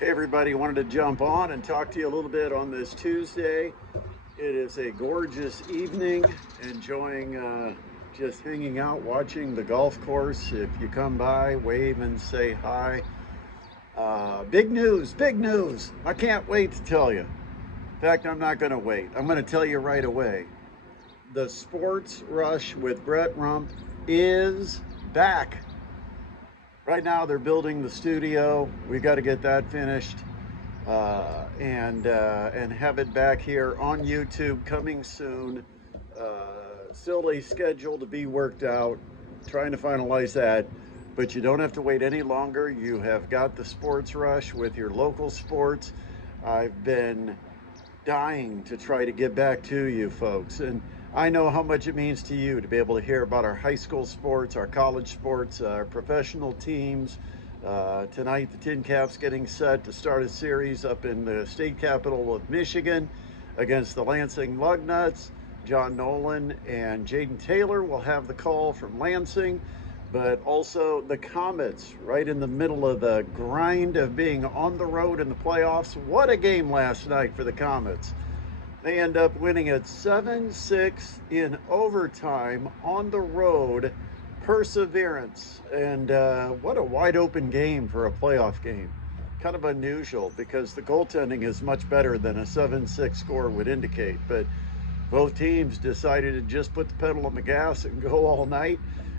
Hey everybody, wanted to jump on and talk to you a little bit on this Tuesday. It is a gorgeous evening, enjoying just hanging out, watching the golf course. If you come by, wave and say hi. Big news, big news. I can't wait to tell you. In fact, I'm not going to wait. I'm going to tell you right away. The Sports Rush with Brett Rump is back. Right now they're building the studio. We got to get that finished and have it back here on YouTube coming soon. Still a schedule to be worked out. Trying to finalize that, but you don't have to wait any longer. You have got the Sports Rush with your local sports. I've been dying to try to get back to you folks, and I know how much it means to you to be able to hear about our high school sports, our college sports, our professional teams. Tonight, the TinCaps getting set to start a series up in the state capital of Michigan against the Lansing Lugnuts. John Nolan and Jaden Taylor will have the call from Lansing, but also the Komets right in the middle of the grind of being on the road in the playoffs. What a game last night for the Komets. They end up winning it 7-6 in overtime on the road. Perseverance. And what a wide open game for a playoff game. Kind of unusual because the goaltending is much better than a 7-6 score would indicate. But both teams decided to just put the pedal on the gas and go all night.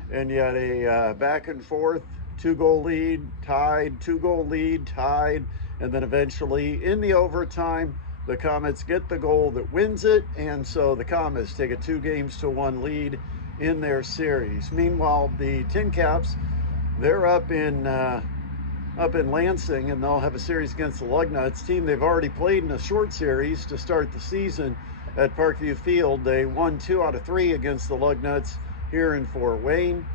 And yet a back and forth, 2-goal lead, tied, 2-goal lead, tied. And then eventually in the overtime, the Komets get the goal that wins it, and so the Komets take a 2-1 lead in their series. Meanwhile, the TinCaps, they're up in Lansing, and they'll have a series against the Lugnuts team they've already played in a short series to start the season at Parkview Field. They won 2 out of 3 against the Lugnuts here in Fort Wayne.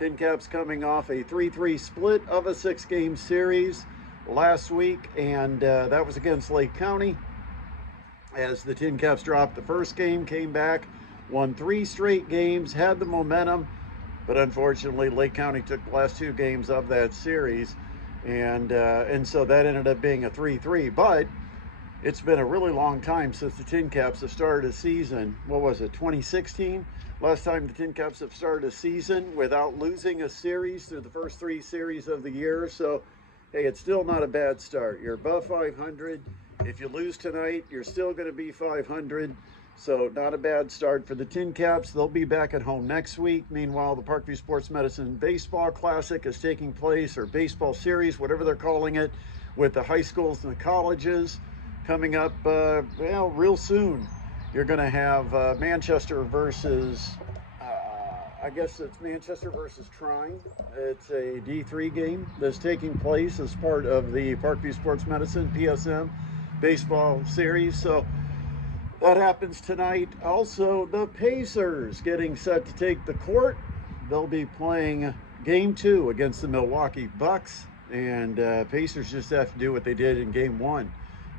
TinCaps coming off a 3-3 split of a 6-game series last week, and that was against Lake County. As the TinCaps dropped the first game, came back, won 3 straight games, had the momentum, but unfortunately Lake County took the last 2 games of that series, and so that ended up being a 3-3. But it's been a really long time since the TinCaps have started a season. What was it, 2016? Last time the TinCaps have started a season without losing a series through the first 3 series of the year. So, hey, it's still not a bad start. You're above 500. If you lose tonight, you're still going to be 500. So not a bad start for the TinCaps. They'll be back at home next week. Meanwhile, the Parkview Sports Medicine Baseball Classic is taking place, or baseball series, whatever they're calling it, with the high schools and the colleges coming up real soon. You're going to have Manchester versus, I guess it's Manchester versus Trine. It's a D3 game that's taking place as part of the Parkview Sports Medicine, PSM, baseball series. So that happens tonight. Also, the Pacers getting set to take the court. They'll be playing game 2 against the Milwaukee Bucks, and Pacers just have to do what they did in game 1.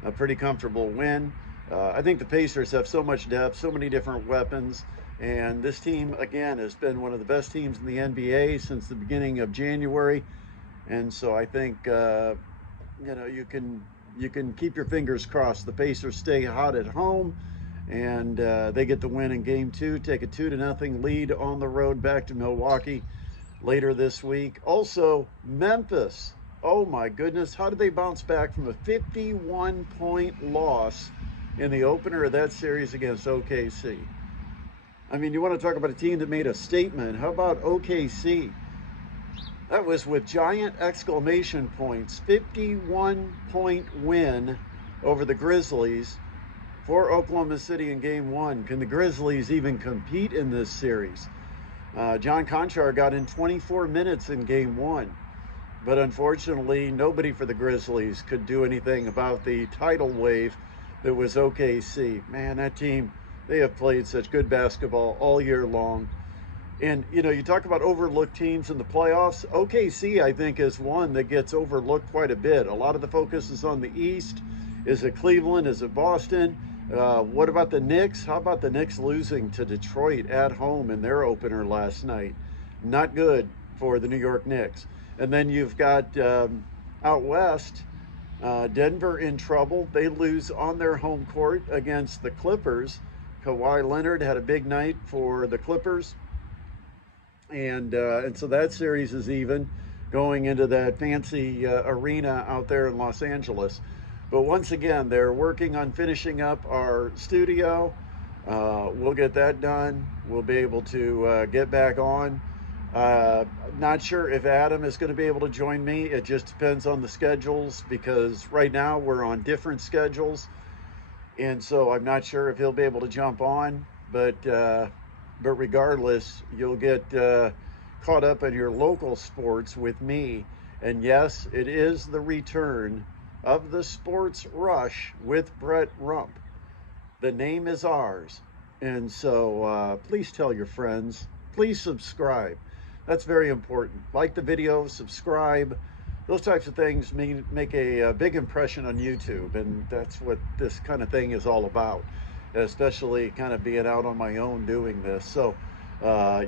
A pretty comfortable win. I think the Pacers have so much depth, so many different weapons, and this team, again, has been one of the best teams in the NBA since the beginning of January. And so I think, you can keep your fingers crossed. The Pacers stay hot at home, and they get the win in game 2, take a 2-0 lead on the road back to Milwaukee later this week. Also, Memphis. Oh my goodness, how did they bounce back from a 51-point loss in the opener of that series against OKC? I mean, you want to talk about a team that made a statement. How about OKC? That was with giant exclamation points. 51-point win over the Grizzlies for Oklahoma City in game 1. Can the Grizzlies even compete in this series? John Conchar got in 24 minutes in game 1. But unfortunately, nobody for the Grizzlies could do anything about the tidal wave that was OKC. Man, that team, they have played such good basketball all year long. And, you talk about overlooked teams in the playoffs. OKC, I think, is one that gets overlooked quite a bit. A lot of the focus is on the East. Is it Cleveland? Is it Boston? What about the Knicks? How about the Knicks losing to Detroit at home in their opener last night? Not good for the New York Knicks. And then you've got out west, Denver in trouble. They lose on their home court against the Clippers. Kawhi Leonard had a big night for the Clippers, and so that series is even going into that fancy arena out there in Los Angeles. But once again, they're working on finishing up our studio. We'll get that done. We'll be able to get back on. Not sure if Adam is going to be able to join me. It just depends on the schedules, because right now we're on different schedules, and so I'm not sure if he'll be able to jump on. But regardless, you'll get caught up in your local sports with me. And yes, it is the return of the Sports Rush with Brett Rump. The name is ours. And so please tell your friends. Please subscribe. That's very important. Like the video, subscribe. Those types of things make a big impression on YouTube. And that's what this kind of thing is all about, especially kind of being out on my own doing this. So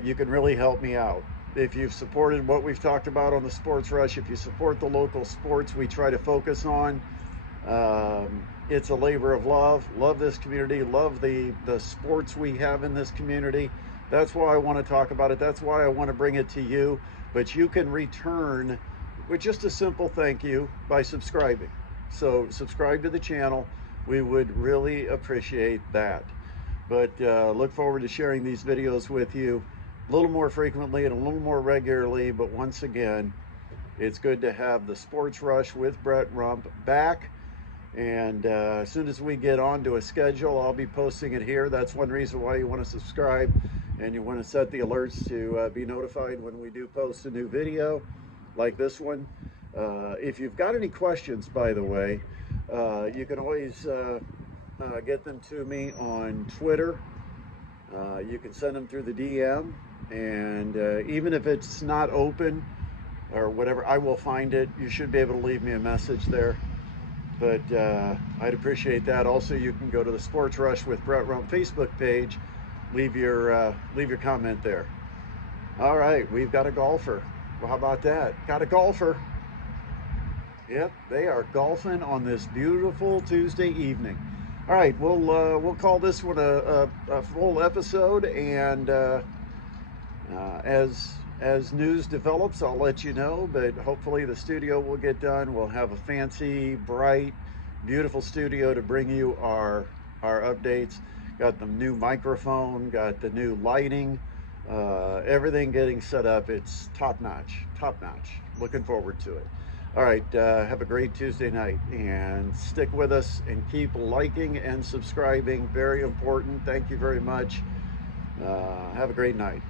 you can really help me out. If you've supported what we've talked about on the Sports Rush, if you support the local sports we try to focus on, it's a labor of love. Love this community, love the sports we have in this community. That's why I want to talk about it. That's why I want to bring it to you. But you can return with just a simple thank you by subscribing. So subscribe to the channel. We would really appreciate that. But look forward to sharing these videos with you a little more frequently and a little more regularly. But once again, it's good to have the Sports Rush with Brett Rump back. And as soon as we get onto a schedule, I'll be posting it here. That's one reason why you want to subscribe, and you want to set the alerts to be notified when we do post a new video like this one. If you've got any questions, by the way, you can always get them to me on Twitter. You can send them through the DM, and even if it's not open or whatever, I will find it. You should be able to leave me a message there. But I'd appreciate that. Also, you can go to the Sports Rush with Brett Rump Facebook page. Leave your comment there. All right, we've got a golfer. Well, how about that? Got a golfer. Yep, they are golfing on this beautiful Tuesday evening. All right, we'll call this one a full episode, and as news develops, I'll let you know. But hopefully the studio will get done. We'll have a fancy, bright, beautiful studio to bring you our updates. Got the new microphone, got the new lighting, everything getting set up. It's top notch. Looking forward to it. All right, have a great Tuesday night, and stick with us and keep liking and subscribing. Very important. Thank you very much. Have a great night.